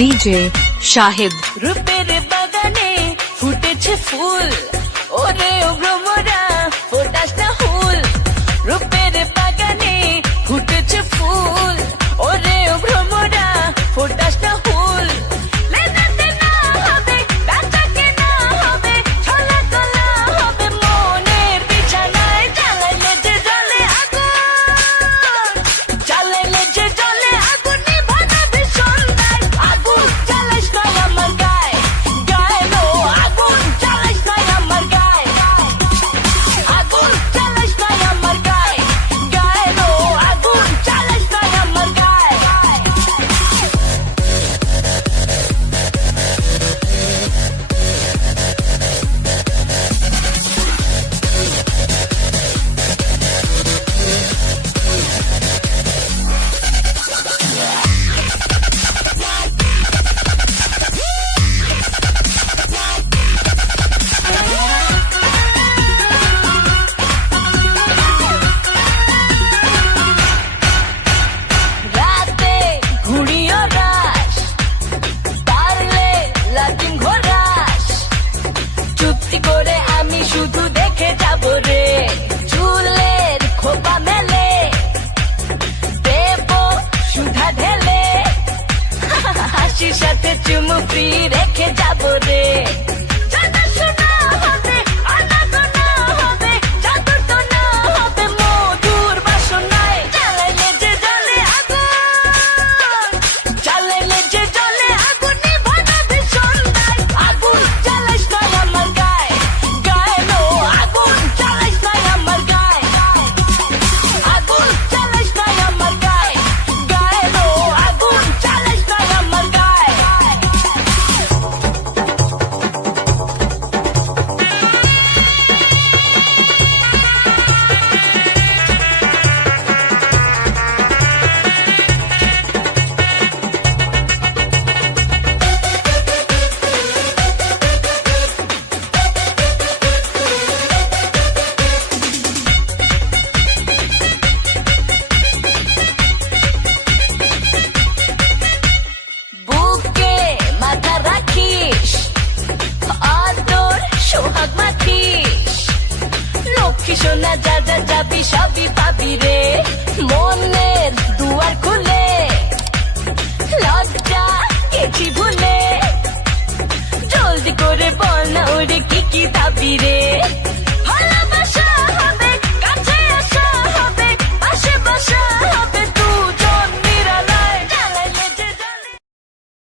DJ Shahid. রূপের বাগানে ফুটেছে ফুল, ওরে ও ভ্রমরা ফোটাস না হুল। রূপের বাগানে ফুটেছে ফুল, ওরে ও ভ্রমরা ফোটাস না হুল। লেনাতে না হবে, বেচাকে না হবে, ছলা কলা হবে মনের বিছানায়। জ্বালাইলে যে জ্বলে আগুন, জ্বালাইলে যে জ্বলে আগুন, নিভানো ভীষণ দায়। আগুন জ্বালাইস নয় আমার গায়ে, গায়ে নো আগুন জ্বালাইস নয় আমার গায়ে। আগুন জ্বালাইস নয় আমার গায়ে, গায়ে নো আগুন জ্বালাইস নয় আমার গায়ে। রাতে ঘুড়িও রাস, পারলে লাটিম ঘোরাস। চুক্তি করে আমি শুধু দেখে যাব রে, চুলের খোপা মেলে দেব সুধা ঢেলে। হাসির সাথে চুমু ফ্রি রেখে যাব রে। জানাশোনা হবে, আনাগোনা হবে, জাদু টোনা হবে মধুর বাসনায়। জ্বালাইলে যে জ্বলে আগুন, জ্বালাইলে যে জ্বলে আগুন, নিভানো ভীষণ দায়। আগুন জ্বালাইস নয় আমার গায়ে, গায়ে নো আগুন জ্বালাইস নয় আমার গায়ে। আগুন জ্বালাইস নয় আমার গায়ে, গায়ে নো আগুন জ্বালাইস নয় আমার গায়ে। বুকে মাথা রাখিস, আদর সোহাগ মাখিস। লক্ষ্মী সোনা যা যা যাবি সবই পাবি রে, মনের দুয়ার খুলে। লজ্জা গেছি ভুলে, জলদি করে বল না ওরে কি কি দাবি।